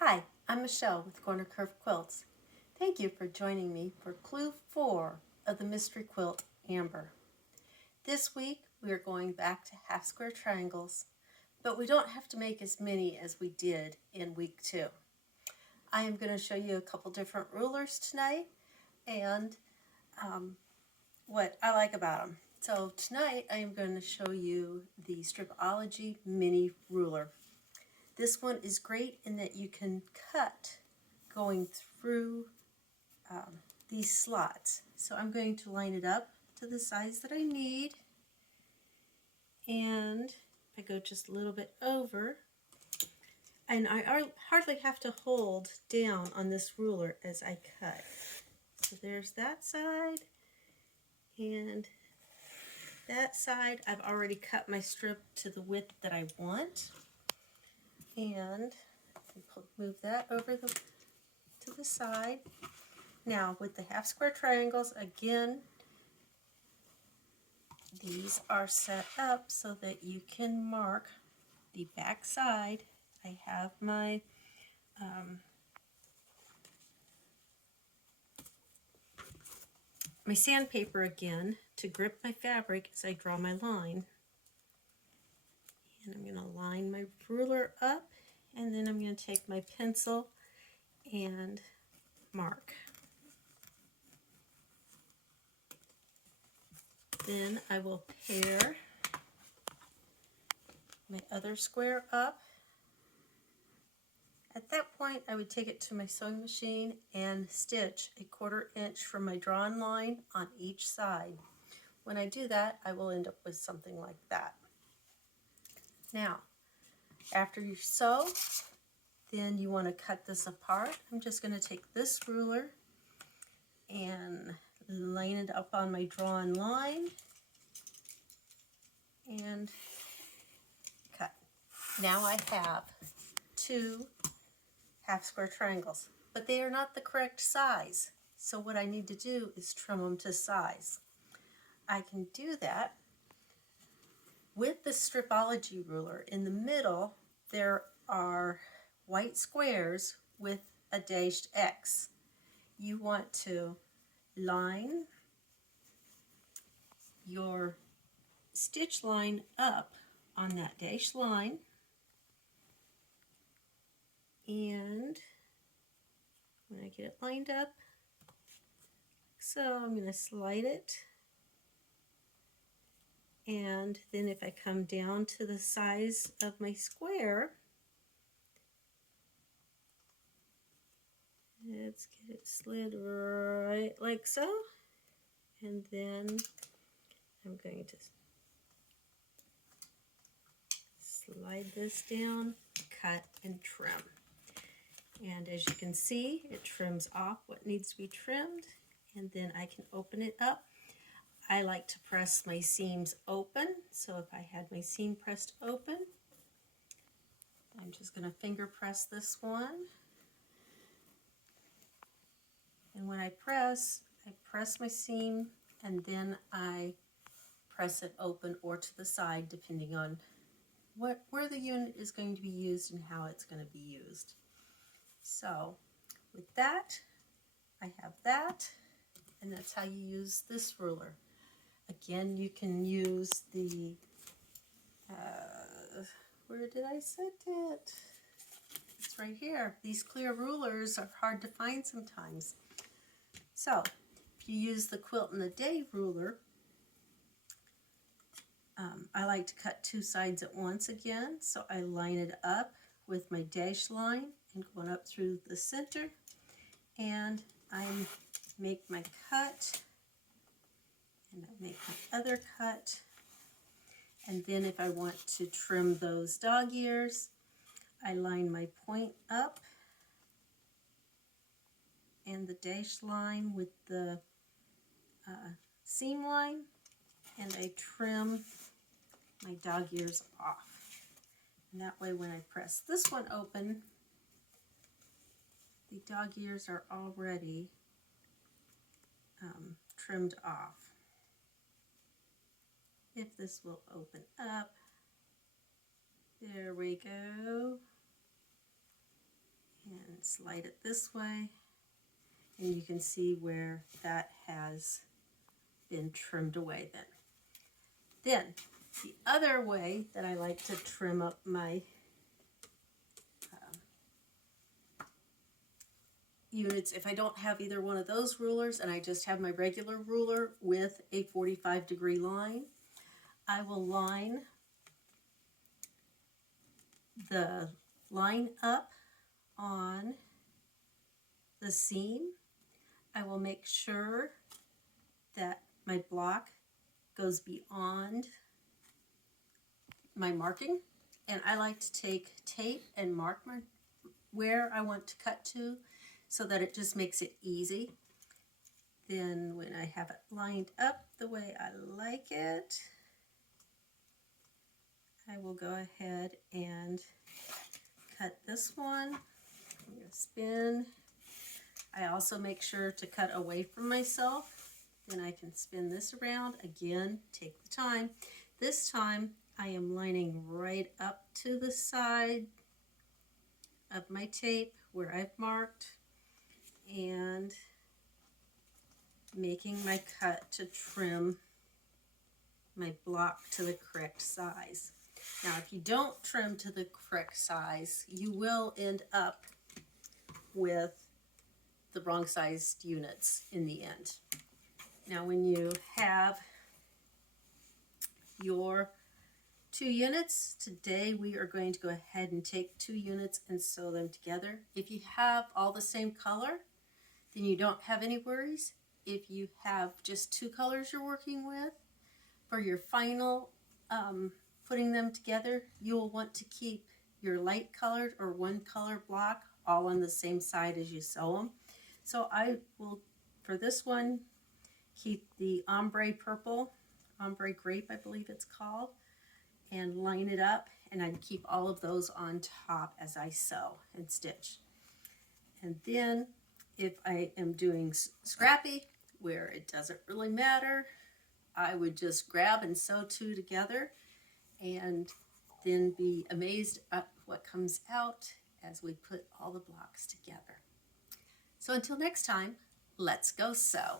Hi, I'm Michelle with Corner Curve Quilts. Thank you for joining me for Clue 4 of the Mystery Quilt Amber. This week we are going back to half square triangles, but we don't have to make as many as we did in week 2. I am going to show you a couple different rulers tonight and what I like about them. So tonight I am going to show you the Stripology Mini Ruler. This one is great in that you can cut going through these slots. So I'm going to line it up to the size that I need, and I go just a little bit over, and I hardly have to hold down on this ruler as I cut. So there's that side, and that side I've already cut my strip to the width that I want, and move that over to the side. Now with the half square triangles, again, these are set up so that you can mark the back side. I have my my sandpaper again to grip my fabric as I draw my line. And I'm going to line my ruler up, and then I'm going to take my pencil and mark. Then I will pair my other square up. At that point, I would take it to my sewing machine and stitch a 1/4 inch from my drawn line on each side. When I do that, I will end up with something like that. Now, after you sew, then you want to cut this apart. I'm just going to take this ruler and line it up on my drawn line and cut. Now I have 2 half square triangles, but they are not the correct size. So what I need to do is trim them to size. I can do that with the Stripology ruler. In the middle, there are white squares with a dashed X. You want to line your stitch line up on that dashed line, and when I get it lined up, so I'm going to slide it, and then if I come down to the size of my square, let's get it slid right like so, and then I'm going to slide this down, cut, and trim. And as you can see, it trims off what needs to be trimmed, and then I can open it up. I like to press my seams open, so if I had my seam pressed open, I'm just going to finger press this one. And when I press my seam, and then I press it open or to the side, depending on where the unit is going to be used and how it's going to be used. So with that, I have that, and that's how you use this ruler. Again, you can use the, where did I set it? It's right here. These clear rulers are hard to find sometimes. So if you use the Quilt in a Day ruler, I like to cut 2 sides at once again, so I line it up with my dash line and going up through the center, and I make my cut, and I make my other cut, and then if I want to trim those dog ears, I line my point up and the dash line with the seam line, and I trim my dog ears off. And that way when I press this one open, the dog ears are already trimmed off. If this will open up, there we go. and slide it this way, and you can see where that has been trimmed away then. Then the other way that I like to trim up my units, if I don't have either one of those rulers and I just have my regular ruler with a 45-degree line, I will line the line up on the seam. I will make sure that my block goes beyond my marking, and I like to take tape and mark where I want to cut to so that it just makes it easy. Then when I have it lined up the way I like it, I will go ahead and cut this one. I'm going to spin. I also make sure to cut away from myself. Then I can spin this around. Again, take the time. This time I am lining right up to the side of my tape where I've marked and making my cut to trim my block to the correct size. Now, if you don't trim to the correct size, you will end up with the wrong sized units in the end. Now, when you have your 2 units, today we are going to go ahead and take 2 units and sew them together. If you have all the same color, then you don't have any worries. If you have just 2 colors you're working with, for your final putting them together, you will want to keep your light colored or one color block all on the same side as you sew them. So I will, for this one, keep the ombre purple, ombre grape I believe it's called, and line it up, and I keep all of those on top as I sew and stitch. And then if I am doing scrappy, where it doesn't really matter, I would just grab and sew 2 together and then be amazed at what comes out as we put all the blocks together. So until next time, let's go sew.